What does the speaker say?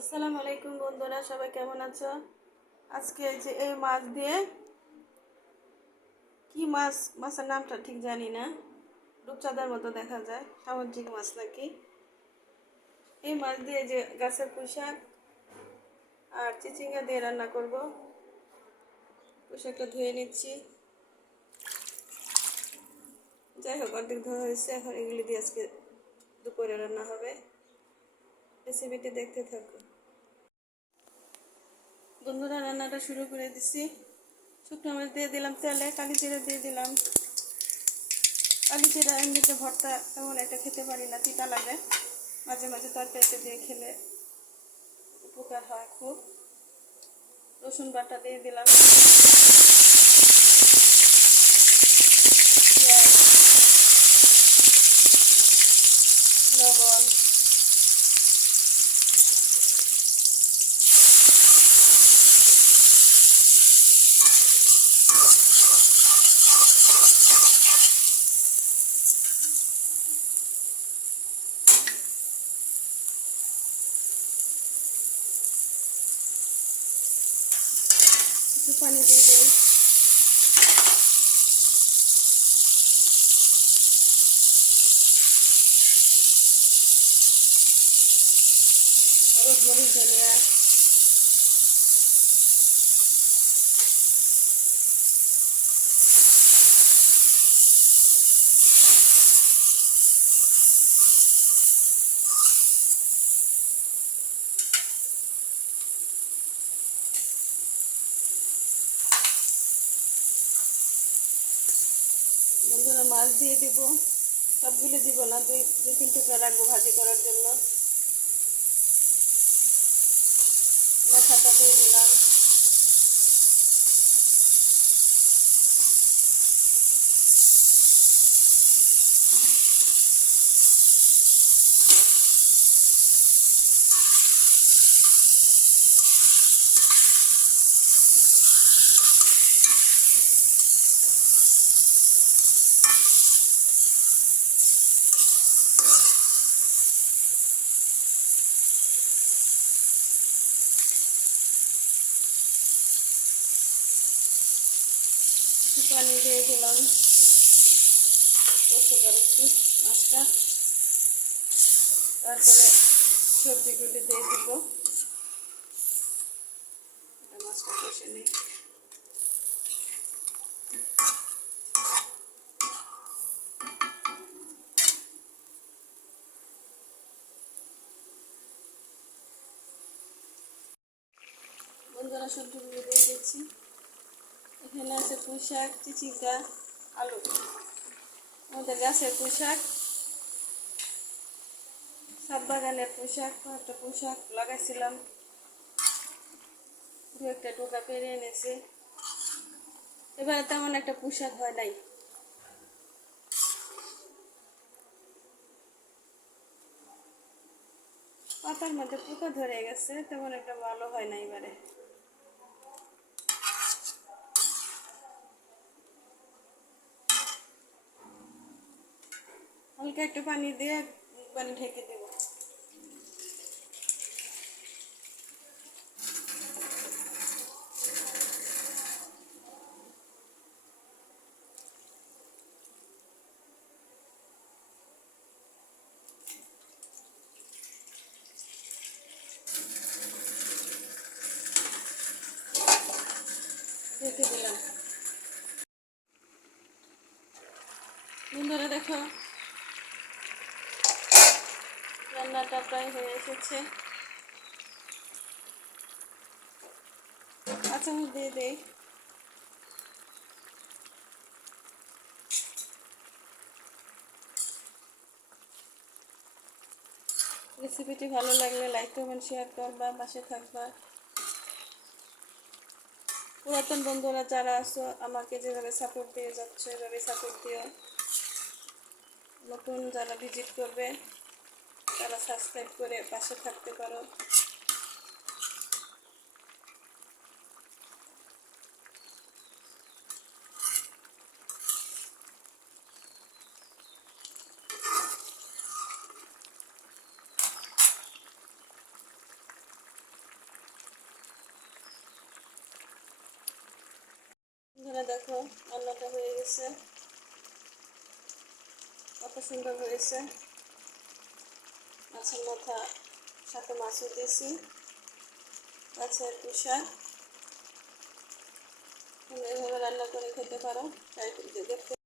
আসসালামু আলাইকুম বন্ধুরা, সবাই কেমন আছো? আজকে যে এই মাছ দিয়ে কি মাছ, মাছের নামটা ঠিক জানি না। রূপচাঁদার মতো দেখা যায়, সামুদ্রিক মাছ নাকি? এই মাছ দিয়ে যে গাছের পোশাক আর চিচিঙ্গা দিয়ে রান্না করব। পোশাকটা ধুয়ে নিচ্ছি। যাই হোক, অর্ধেক ধোয়া হয়েছে, এখন এগুলি দিয়ে আজকে দুপুরে রান্না হবে। রেসিপিটি দেখতে থাকো। বন্ধুরা, রান্নাটা শুরু করে দিছি। শুকনো মাছ দিয়ে দিলাম তেলে, কালি জিরা দিয়ে দিলাম। কালি জিরা এমনিতে ভর্তা তেমন একটা খেতে পারি না, তিতা লাগে। মাঝে মাঝে তরকারিতে দিয়ে খেলে উপকার হয় খুব। রসুন বাটা দিয়ে দিলাম। একটু পানি দিয়ে দিই হলুদ মরিচ ধনিয়া বন্ধুরা, মাছ দিয়ে দিব। সবগুলো দিব না, দুই দু তিন টুকরা রাখব ভাজি করার জন্য। মাথাটা দিয়ে দিলাম। একটু পানি দিয়ে দিলাম। একটু মাছটা। তারপরে সবজিগুলি দিয়ে দিব। বন্ধুরা সবজিগুলো দিয়ে দিচ্ছি। এখানে আছে পুঁইশাক, চিচিঙ্গা, আলু। আমাদের গাছের পুঁইশাক, সাত বাগানের পুঁইশাক, কয়েকটা পুঁইশাক লাগাইছিলাম। দু একটা টোকা পেরে এনেছি এবারে তেমন একটা পুঁইশাক হয় নাই। পাতার মধ্যে পোকা ধরে গেছে, তেমন একটা ভালো হয় না এবারে। হালকা একটু পানি দিয়ে পানি ঢেকে দেব। বন্ধুরা দেখো রান্নাটা প্রায় হয়ে এসেছে। কাঁচামচ দিয়ে দেই। রেসিপিটি ভালো লাগলে লাইক করবেন শেয়ার করবা, পাশে থাকবা। পুরাতন বন্ধুরা যারা আছো, আমাকে যেভাবে সাপোর্ট দিয়ে যাচ্ছ, এভাবে সাপোর্ট দিও। নতুন যারা ভিজিট করবে তারা সাবস্ক্রাইব করে পাশে থাকতে পারো। দেখো রান্নাটা হয়ে গেছে। কত সুন্দর হয়েছে। মাছের মাথা, সাথে মাছও দিয়েছি। মাছের তুষার, তুমি এভাবে রান্না করে খেতে পারো। করে দেখতে